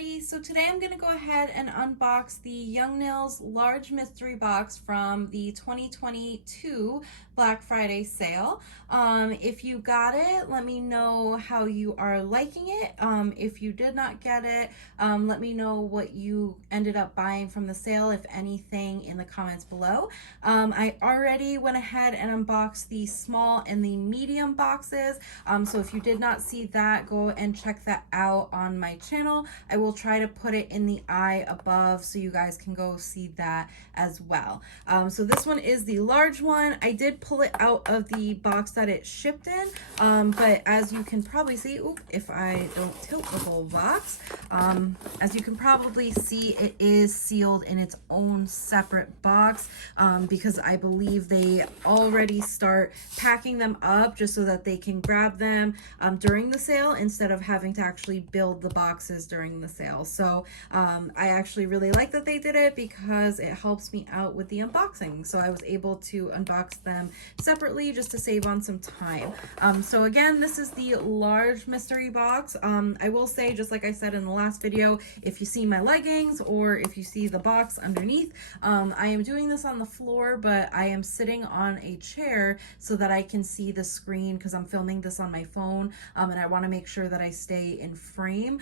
everybody. So today I'm going to go ahead and unbox the Young Nails large mystery box from the 2022 Black Friday sale. If you got it, let me know how you are liking it. If you did not get it, let me know what you ended up buying from the sale, if anything, in the comments below. I already went ahead and unboxed the small and the medium boxes. So if you did not see that, go and check that out on my channel. I will try to put it in the eye above so you guys can go see that as well. So this one is the large one. I did pull it out of the box that it shipped in, but as you can probably see, if I don't tilt the whole box, as you can probably see, it is sealed in its own separate box, because I believe they already start packing them up just so that they can grab them during the sale instead of having to actually build the boxes during the sale. So I actually really like that they did it because it helps me out with the unboxing. So I was able to unbox them separately just to save on some time. So again, this is the large mystery box. I will say, just like I said in the last video, if you see my leggings or if you see the box underneath, I am doing this on the floor, but I am sitting on a chair so that I can see the screen because I'm filming this on my phone, and I want to make sure that I stay in frame.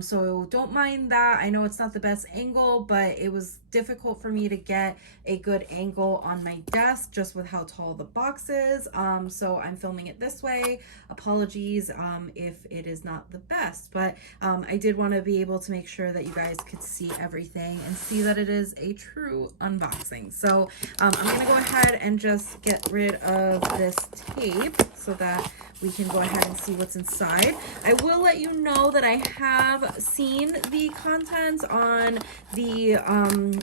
So don't mind that. I know it's not the best angle, but it was difficult for me to get a good angle on my desk just with how tall the box is. So I'm filming it this way. Apologies if it is not the best, but I did want to be able to make sure that you guys could see everything and see that it is a true unboxing. So I'm going to go ahead and just get rid of this tape so that we can go ahead and see what's inside. I will let you know that I have seen the contents on the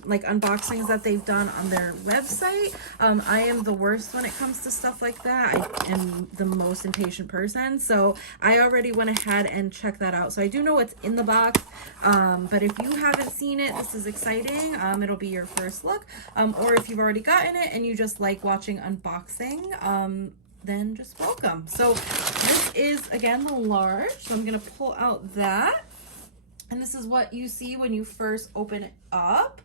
like unboxings that they've done on their website. I am the worst when it comes to stuff like that. I am the most impatient person, so I already went ahead and checked that out. So I do know what's in the box, but if you haven't seen it, this is exciting. It'll be your first look, or if you've already gotten it and you just like watching unboxing, then just welcome. So this is, again, the large. So I'm going to pull out that. And this is what you see when you first open it up.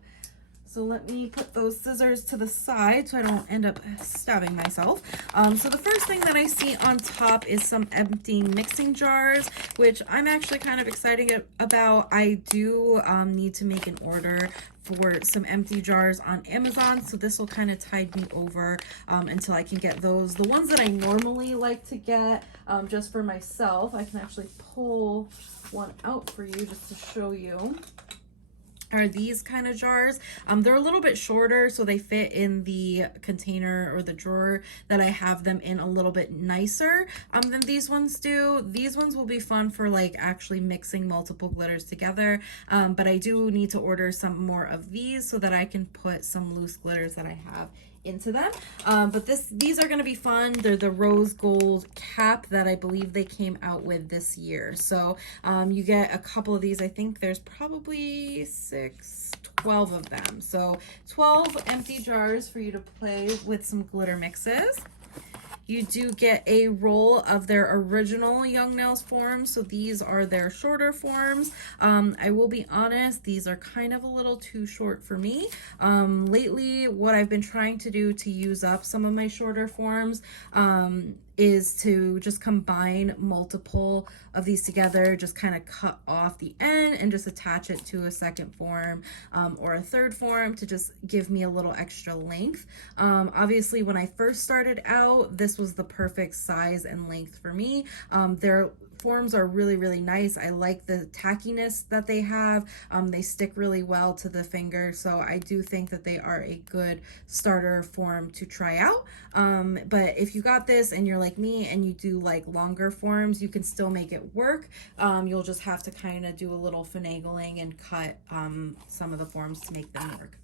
So let me put those scissors to the side so I don't end up stabbing myself. So the first thing that I see on top is some empty mixing jars, which I'm actually kind of excited about. I do need to make an order for some empty jars on Amazon, so this will kind of tide me over until I can get those. The ones that I normally like to get just for myself, I can actually pull one out for you just to show you, are these kind of jars. They're a little bit shorter, so they fit in the container or the drawer that I have them in a little bit nicer than these ones do. These ones will be fun for like actually mixing multiple glitters together, but I do need to order some more of these so that I can put some loose glitters that I have into them. But these are going to be fun. They're the rose gold cap that I believe they came out with this year. So you get a couple of these. I think there's probably 12 of them. So 12 empty jars for you to play with some glitter mixes. You do get a roll of their original Young Nails forms. So these are their shorter forms. I will be honest, these are kind of a little too short for me. Lately, what I've been trying to do to use up some of my shorter forms is to just combine multiple of these together, just kind of cut off the end and just attach it to a second form or a third form to just give me a little extra length. Obviously, when I first started out, this was the perfect size and length for me. Their forms are really, really nice. I like the tackiness that they have. They stick really well to the finger, so I do think that they are a good starter form to try out. But if you got this and you're like me and you do like longer forms, you can still make it work. You'll just have to kind of do a little finagling and cut some of the forms to make them work.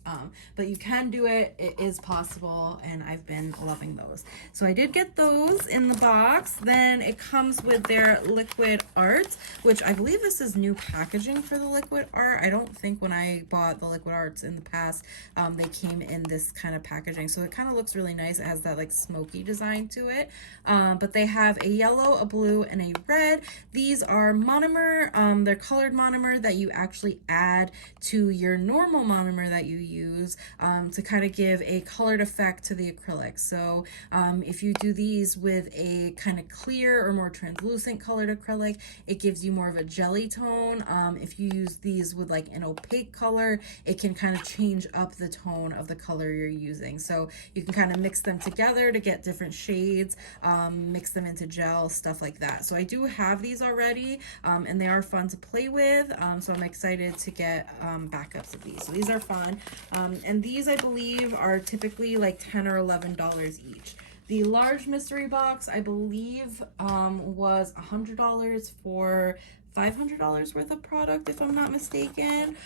But you can do it. It is possible, and I've been loving those. So I did get those in the box. Then it comes with their liquid Liquid Art, which I believe this is new packaging for the Liquid Art. I don't think when I bought the Liquid Arts in the past, they came in this kind of packaging. So it kind of looks really nice. It has that like smoky design to it. But they have a yellow, a blue, and a red. These are monomer. They're colored monomer that you actually add to your normal monomer that you use to kind of give a colored effect to the acrylic. So if you do these with a kind of clear or more translucent colored acrylic, it gives you more of a jelly tone. If you use these with like an opaque color, it can kind of change up the tone of the color you're using. So you can kind of mix them together to get different shades, mix them into gel, stuff like that. So I do have these already, and they are fun to play with. So I'm excited to get backups of these. So these are fun. And these, I believe, are typically like $10 or $11 each. The large mystery box, I believe, was $100 for $500 worth of product, if I'm not mistaken.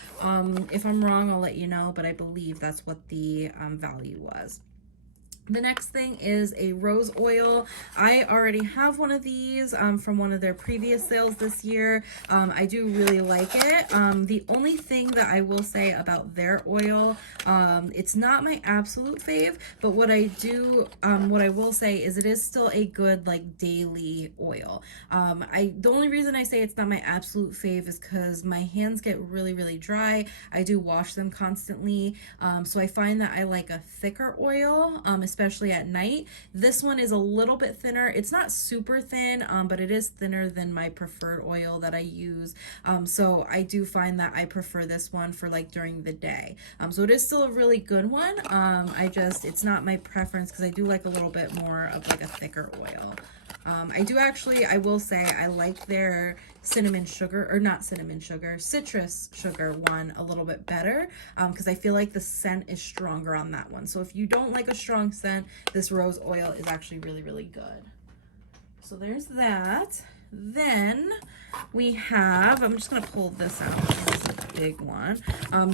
If I'm wrong, I'll let you know, but I believe that's what the value was. The next thing is a rose oil. I already have one of these from one of their previous sales this year. I do really like it. The only thing that I will say about their oil, it's not my absolute fave, but what I will say is it is still a good like daily oil. The only reason I say it's not my absolute fave is because my hands get really, really dry. I do wash them constantly. So I find that I like a thicker oil, especially at night. This one is a little bit thinner. It's not super thin, but it is thinner than my preferred oil that I use. So I do find that I prefer this one for like during the day. So it is still a really good one. It's not my preference because I do like a little bit more of like a thicker oil. I will say I like their citrus sugar one a little bit better because I feel like the scent is stronger on that one. So if you don't like a strong scent, this rose oil is actually really, really good. So there's that. Then we have, I'm just going to pull this out. This is a big one.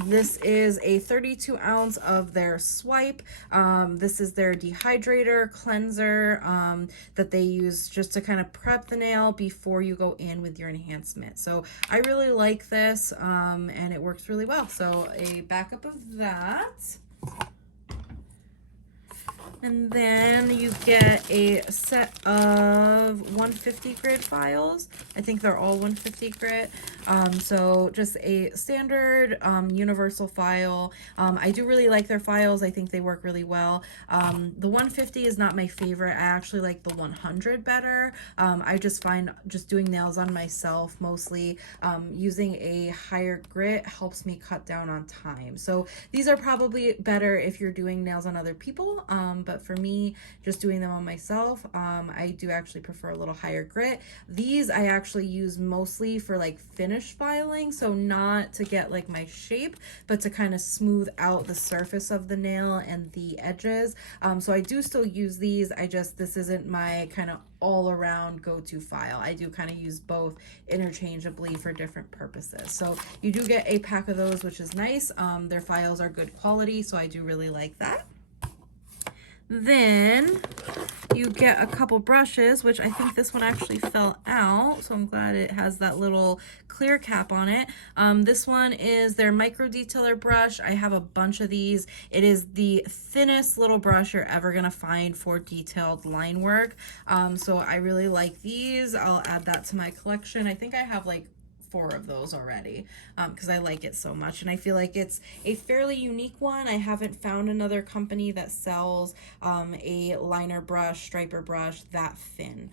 This is a 32 ounce of their Swipe. This is their dehydrator cleanser that they use just to kind of prep the nail before you go in with your enhancement. So I really like this and it works really well. So a backup of that. And then you get a set of 150 grit files. I think they're all 150 grit. So just a standard universal file. I do really like their files. I think they work really well. The 150 is not my favorite. I actually like the 100 better. I just find just doing nails on myself mostly, using a higher grit helps me cut down on time. So these are probably better if you're doing nails on other people. But for me, just doing them on myself, I do actually prefer a little higher grit. These I actually use mostly for like finish filing, so not to get like my shape, but to kind of smooth out the surface of the nail and the edges. So I do still use these. This isn't my kind of all around go-to file. I do kind of use both interchangeably for different purposes. So you do get a pack of those, which is nice. Their files are good quality, so I do really like that. Then you get a couple brushes, which I think this one actually fell out, so I'm glad it has that little clear cap on it. This one is their micro detailer brush. I have a bunch of these. It is the thinnest little brush you're ever gonna find for detailed line work. So I really like these. I'll add that to my collection. I think I have like 4 of those already because I like it so much, and I feel like it's a fairly unique one. I haven't found another company that sells a liner brush, striper brush that thin.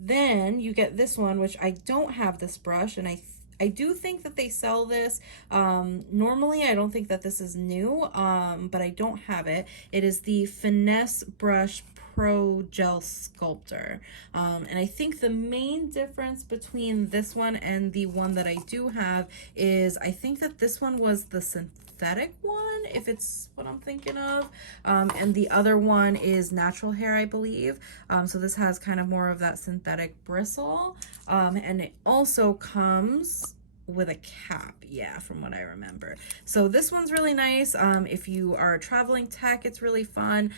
Then you get this one, which I don't have this brush, and I do think that they sell this. Normally, I don't think that this is new, but I don't have it. It is the Finesse Brush Pro Gel Sculptor. And I think the main difference between this one and the one that I do have is I think that this one was the synthetic one, if it's what I'm thinking of. And the other one is natural hair, I believe. So this has kind of more of that synthetic bristle. And it also comes with a cap, yeah, from what I remember. So this one's really nice. If you are traveling tech, it's really fun.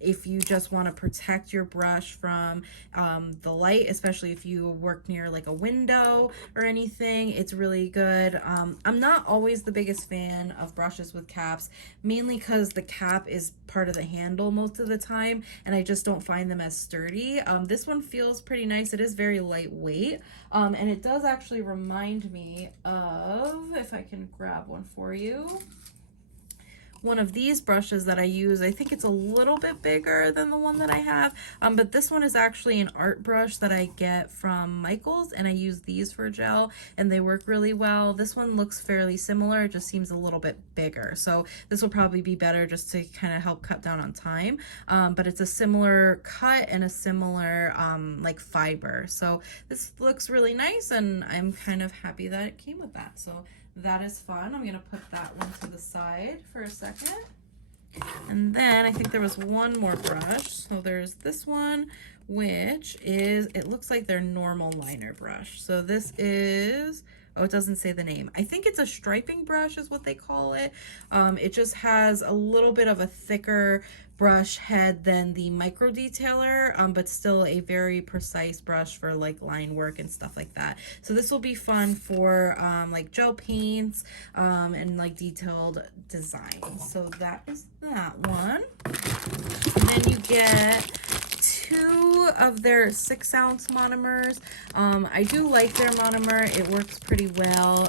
If you just want to protect your brush from the light, especially if you work near like a window or anything, it's really good. I'm not always the biggest fan of brushes with caps, mainly because the cap is part of the handle most of the time, and I just don't find them as sturdy. This one feels pretty nice. It is very lightweight, and it does actually remind me of, if I can grab one for you, one of these brushes that I use. I think it's a little bit bigger than the one that I have, but this one is actually an art brush that I get from Michaels, and I use these for gel, and they work really well. This one looks fairly similar, it just seems a little bit bigger, so this will probably be better just to kind of help cut down on time, but it's a similar cut and a similar like fiber, so this looks really nice, and I'm kind of happy that it came with that. So that is fun. I'm gonna put that one to the side for a second. And then I think there was one more brush. So there's this one, which is, it looks like their normal liner brush. So this is, oh, it doesn't say the name. I think it's a striping brush is what they call it. It just has a little bit of a thicker brush head than the micro detailer, but still a very precise brush for like line work and stuff like that. So this will be fun for like gel paints and like detailed designs. So that is that one. And then you get 2 of their 6-ounce monomers. I do like their monomer. It works pretty well.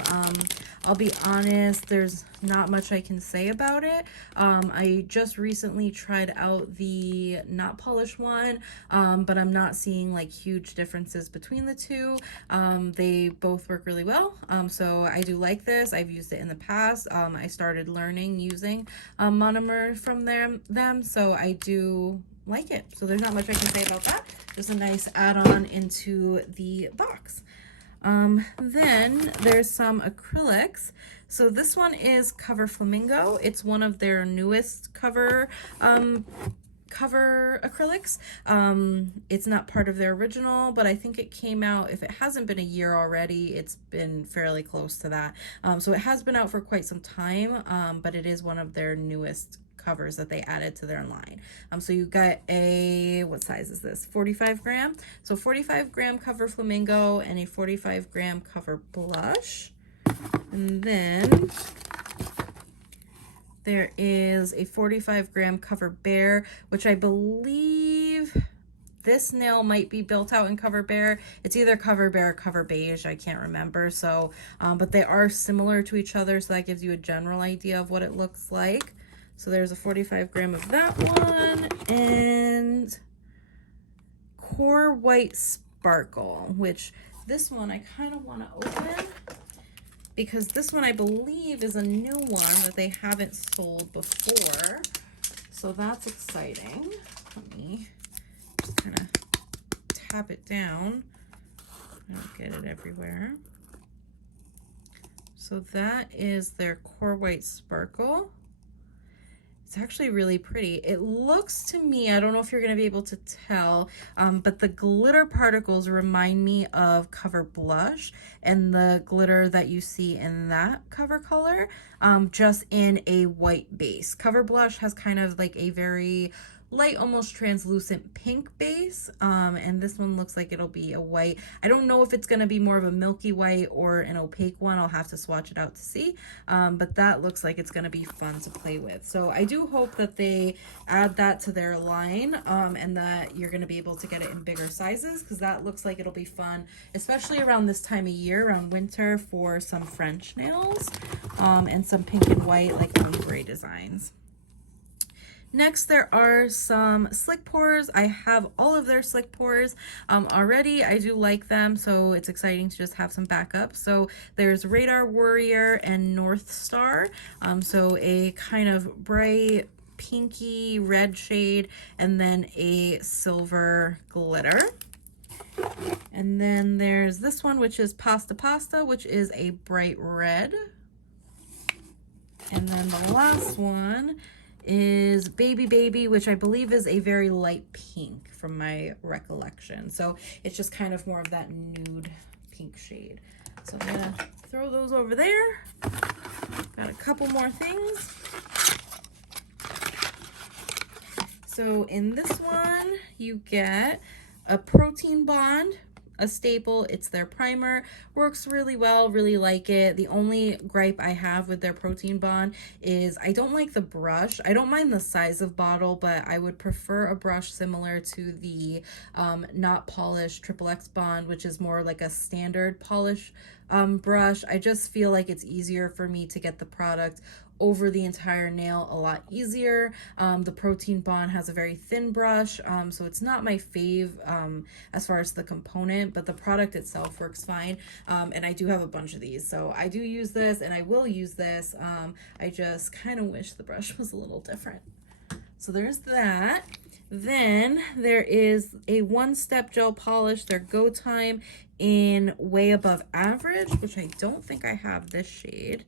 I'll be honest, there's not much I can say about it. I just recently tried out the not polished one, but I'm not seeing like huge differences between the two. They both work really well, so I do like this. I've used it in the past. I started learning using monomer from them, so I do like it. So there's not much I can say about that. Just a nice add-on into the box. Then there's some acrylics. So this one is Cover Flamingo. It's one of their newest cover acrylics. It's not part of their original, but I think it came out, if it hasn't been a year already, it's been fairly close to that. So it has been out for quite some time, but it is one of their newest covers that they added to their line. So you got a, what size is this? 45 gram. So 45 gram Cover Flamingo and a 45 gram Cover Blush. And then there is a 45 gram Cover Bear, which I believe this nail might be built out in Cover Bear. It's either Cover Bear or Cover Beige, I can't remember. So, but they are similar to each other, so that gives you a general idea of what it looks like. So there's a 45 gram of that one, and Core White Sparkle, which this one I kind of want to open because this one I believe is a new one that they haven't sold before. So that's exciting. Let me just kind of tap it down. I don't get it everywhere. So that is their Core White Sparkle. It's actually really pretty. It looks to me, I don't know if you're going to be able to tell, but the glitter particles remind me of Cover Blush and the glitter that you see in that cover color, just in a white base. Cover Blush has kind of like a very light, almost translucent pink base, and this one looks like it'll be a white. I don't know if it's going to be more of a milky white or an opaque one. I'll have to swatch it out to see, but that looks like it's going to be fun to play with. So I do hope that they add that to their line, and that you're going to be able to get it in bigger sizes, because that looks like it'll be fun, especially around this time of year, around winter, for some French nails, and some pink and white like ombre designs. Next, there are some slick pores. I have all of their slick pores already. I do like them, so it's exciting to just have some backup. So there's Radar Warrior and North Star. So a kind of bright pinky red shade, and then a silver glitter. And then there's this one, which is Pasta Pasta, which is a bright red. And then the last one is Baby Baby, which I believe is a very light pink from my recollection. So it's just kind of more of that nude pink shade. So I'm gonna throw those over there. Got a couple more things. So in this one, you get a Protein Bond, a staple. It's their primer. Works really well, really like it. The only gripe I have with their Protein Bond is I don't like the brush. I don't mind the size of bottle, but I would prefer a brush similar to the Not Polished XXX Bond, which is more like a standard polish brush. I just feel like it's easier for me to get the product over the entire nail a lot easier. The Protein Bond has a very thin brush, so it's not my fave as far as the component, but the product itself works fine. And I do have a bunch of these, so I do use this and I will use this. I just kind of wish the brush was a little different. So there's that. Then there is a One Step Gel Polish, their Go Time in Way Above Average, which I don't think I have this shade.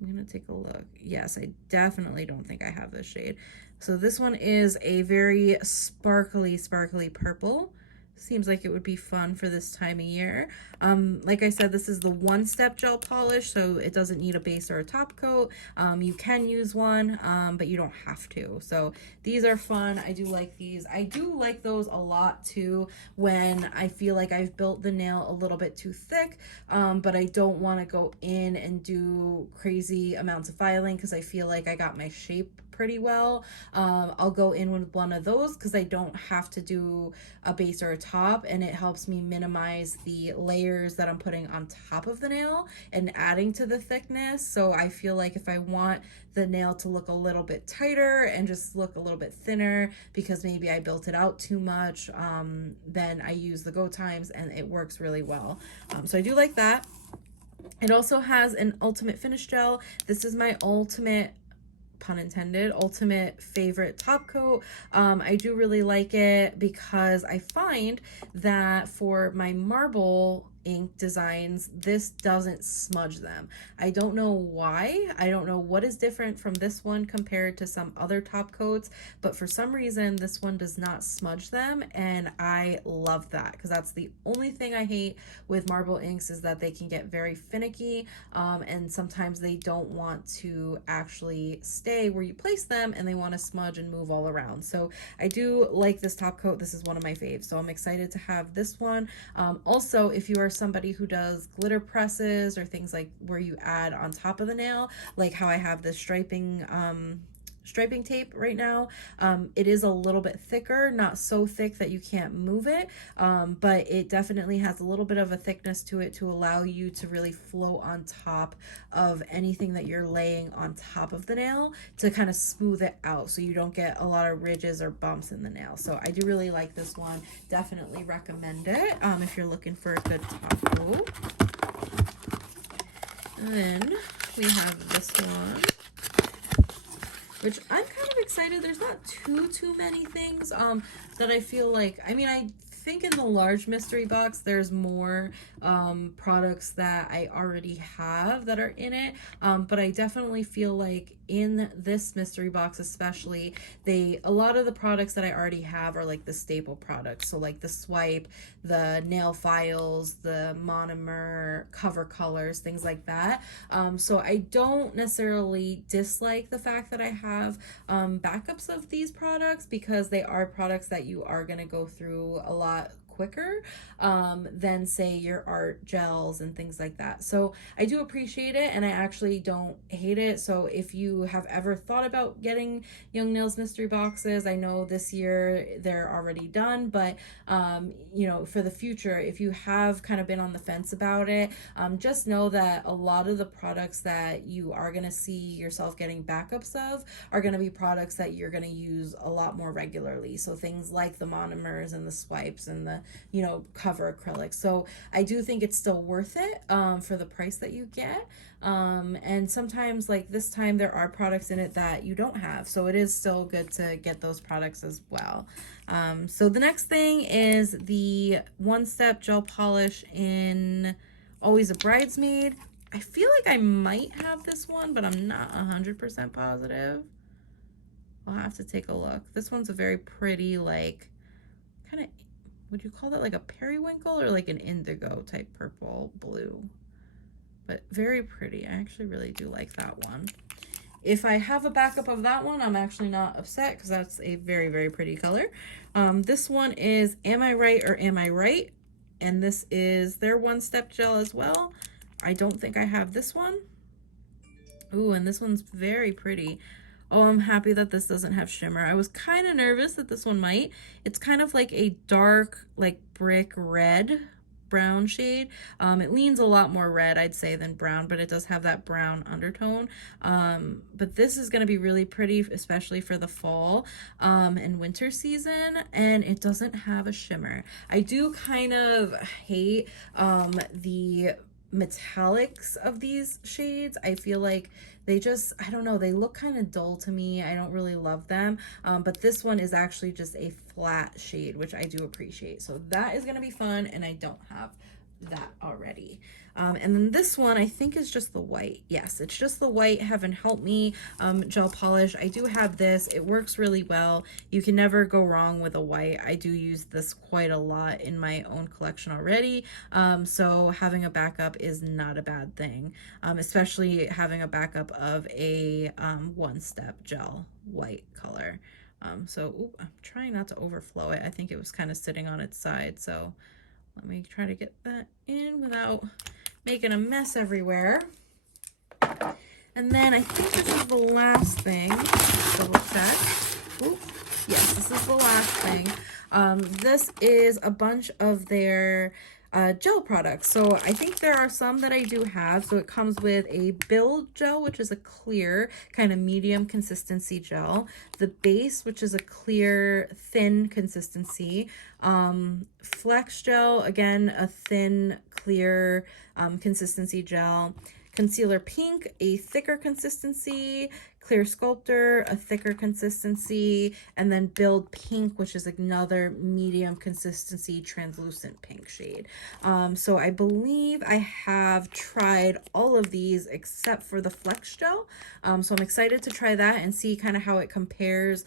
I'm gonna take a look. Yes, I definitely don't think I have this shade. So this one is a very sparkly purple. Seems like it would be fun for this time of year. Like I said, this is the One Step Gel Polish, so it doesn't need a base or a top coat. You can use one, but you don't have to. So these are fun. I do like these. I do like those a lot too when I feel like I've built the nail a little bit too thick, but I don't want to go in and do crazy amounts of filing because I feel like I got my shape pretty well. I'll go in with one of those because I don't have to do a base or a top, and it helps me minimize the layers that I'm putting on top of the nail and adding to the thickness. So I feel like if I want the nail to look a little bit tighter and just look a little bit thinner because maybe I built it out too much, then I use the Go Times and it works really well. So I do like that. It also has an Ultimate Finish Gel. This is my ultimate, pun intended, ultimate favorite top coat. I do really like it because I find that for my marble ink designs, this doesn't smudge them. I don't know why. I don't know what is different from this one compared to some other top coats, but for some reason this one does not smudge them, and I love that because that's the only thing I hate with marble inks is that they can get very finicky, and sometimes they don't want to actually stay where you place them and they want to smudge and move all around. So I do like this top coat. This is one of my faves, so I'm excited to have this one. Also, if you are somebody who does glitter presses or things like where you add on top of the nail, like how I have this striping tape right now, it is a little bit thicker, not so thick that you can't move it, but it definitely has a little bit of a thickness to it to allow you to really float on top of anything that you're laying on top of the nail to kind of smooth it out so you don't get a lot of ridges or bumps in the nail. So I do really like this one. Definitely recommend it if you're looking for a good top coat. And then we have this one, which I'm kind of excited. There's not too many things that I feel like, I mean, I think in the large mystery box there's more products that I already have that are in it, but I definitely feel like in this mystery box especially, a lot of the products that I already have are like the staple products, so like the swipe, the nail files, the monomer, cover colors, things like that. So I don't necessarily dislike the fact that I have backups of these products because they are products that you are going to go through a lot quicker than say your art gels and things like that. So I do appreciate it and I actually don't hate it. So if you have ever thought about getting Young Nails mystery boxes, I know this year they're already done, but you know, for the future, if you have kind of been on the fence about it, just know that a lot of the products that you are going to see yourself getting backups of are going to be products that you're going to use a lot more regularly. So things like the monomers and the swipes and the, you know, cover acrylics. So I do think it's still worth it for the price that you get. And sometimes, like this time, there are products in it that you don't have. So it is still good to get those products as well. So the next thing is the One Step Gel Polish in Always a Bridesmaid. I feel like I might have this one, but I'm not 100% positive. I'll have to take a look. This one's a very pretty, like, kind of, would you call that like a periwinkle or like an indigo type purple blue? But very pretty. I actually really do like that one. If I have a backup of that one, I'm actually not upset because that's a very, very pretty color. This one is Am I Right or Am I Right? And this is their One Step Gel as well. I don't think I have this one. Ooh, and this one's very pretty. Oh, I'm happy that this doesn't have shimmer. I was kind of nervous that this one might. It's kind of like a dark, like brick red brown shade. It leans a lot more red, I'd say, than brown, but it does have that brown undertone. But this is going to be really pretty, especially for the fall and winter season, and it doesn't have a shimmer. I do kind of hate the metallics of these shades. I feel like they just, I don't know, they look kind of dull to me. I don't really love them. But this one is actually just a flat shade, which I do appreciate. So that is going to be fun, and I don't have that already. And then this one I think is just the white. Yes, it's just the white Heaven Help Me gel polish. I do have this. It works really well. You can never go wrong with a white. I do use this quite a lot in my own collection already. So having a backup is not a bad thing, especially having a backup of a One Step gel white color. So I'm trying not to overflow it. I think it was kind of sitting on its side. So let me try to get that in without making a mess everywhere. And then I think this is the last thing. Double check. Oop. Yes, this is the last thing. This is a bunch of their gel products. So I think there are some that I do have. So it comes with a Build gel, which is a clear kind of medium consistency gel. The base, which is a clear thin consistency. Flex gel, again, a thin clear consistency gel. Concealer Pink, a thicker consistency. Clear Sculptor, a thicker consistency, and then Build Pink, which is another medium consistency translucent pink shade. So I believe I have tried all of these except for the Flex Gel. So I'm excited to try that and see kind of how it compares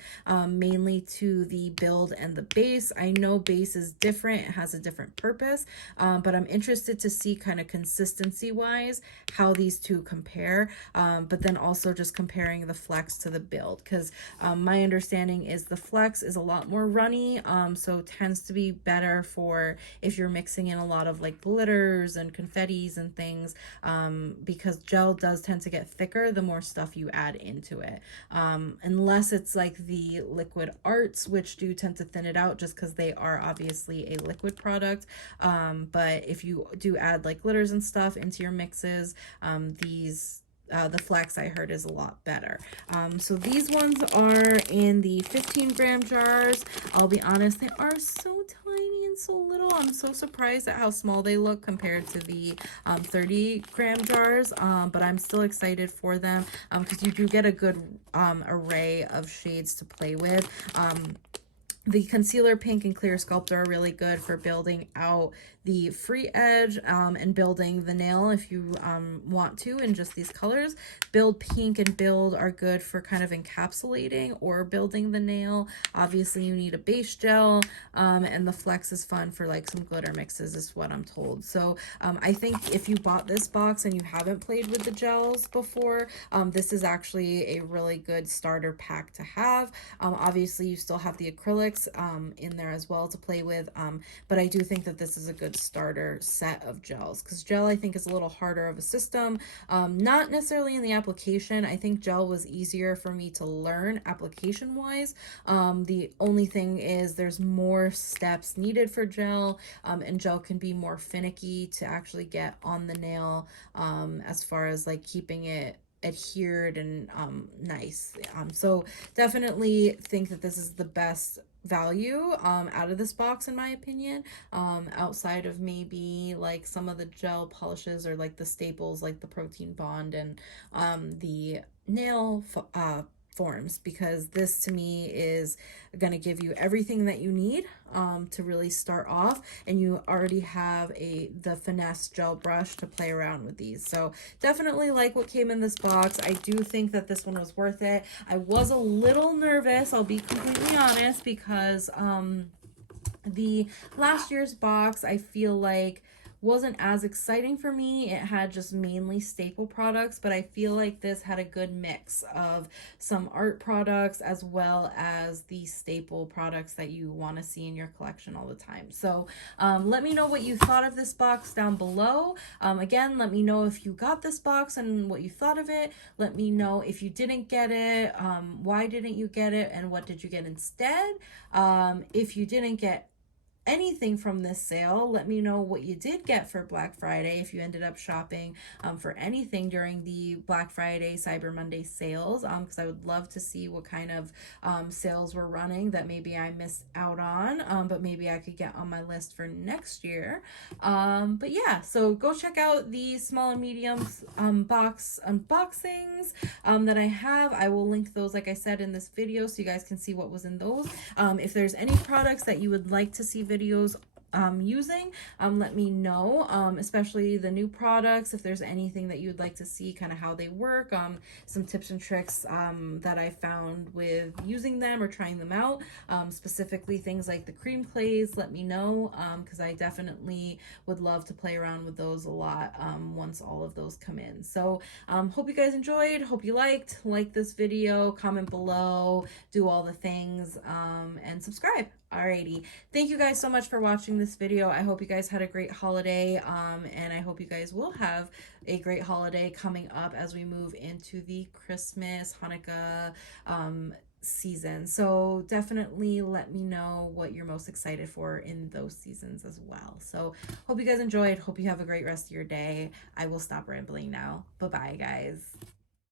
mainly to the Build and the base. I know base is different, it has a different purpose, but I'm interested to see kind of consistency wise how these two compare, but then also just comparing the Flex to the Build, because my understanding is the Flex is a lot more runny, so tends to be better for if you're mixing in a lot of like glitters and confettis and things, because gel does tend to get thicker the more stuff you add into it, unless it's like the Liquid Arts, which do tend to thin it out just because they are obviously a liquid product, but if you do add like glitters and stuff into your mixes, the Flex I heard is a lot better. So these ones are in the 15-gram jars. I'll be honest, they are so tiny and so little. I'm so surprised at how small they look compared to the 30-gram jars, but I'm still excited for them because you do get a good array of shades to play with. The Concealer Pink and Clear Sculptor are really good for building out the free edge and building the nail if you want to in just these colors. Build Pink and Build are good for kind of encapsulating or building the nail. Obviously you need a base gel, and the Flex is fun for like some glitter mixes is what I'm told. So I think if you bought this box and you haven't played with the gels before, this is actually a really good starter pack to have. Obviously you still have the acrylics in there as well to play with, but I do think that this is a good starter set of gels, because gel I think is a little harder of a system, not necessarily in the application. I think gel was easier for me to learn application wise. The only thing is there's more steps needed for gel, and gel can be more finicky to actually get on the nail, as far as like keeping it adhered and nice. So definitely think that this is the best value out of this box in my opinion, outside of maybe like some of the gel polishes or like the staples like the Protein Bond and the nail forms, because this to me is going to give you everything that you need to really start off, and you already have the Finesse gel brush to play around with these. So definitely like what came in this box. I do think that this one was worth it. I was a little nervous, I'll be completely honest, because The last year's box, I feel like wasn't as exciting for me. It had just mainly staple products, but I feel like this had a good mix of some art products as well as the staple products that you want to see in your collection all the time. So let me know what you thought of this box down below. Again, let me know if you got this box and what you thought of it. Let me know if you didn't get it, why didn't you get it, and what did you get instead. If you didn't get anything from this sale, let me know what you did get for Black Friday, if you ended up shopping for anything during the Black Friday Cyber Monday sales, because I would love to see what kind of sales were running that maybe I missed out on, but maybe I could get on my list for next year. But yeah, so go check out the small and medium box unboxings that I have. I will link those, like I said, in this video so you guys can see what was in those. If there's any products that you would like to see videos using, let me know, especially the new products. If there's anything that you'd like to see, kind of how they work, some tips and tricks that I found with using them or trying them out, specifically things like the cream clays, let me know, because I definitely would love to play around with those a lot once all of those come in. So hope you guys enjoyed, hope you liked. Like this video, comment below, do all the things, and subscribe. Alrighty, thank you guys so much for watching this video. I hope you guys had a great holiday, and I hope you guys will have a great holiday coming up as we move into the Christmas, Hanukkah season. So definitely let me know what you're most excited for in those seasons as well. So hope you guys enjoyed. Hope you have a great rest of your day. I will stop rambling now. Bye-bye, guys.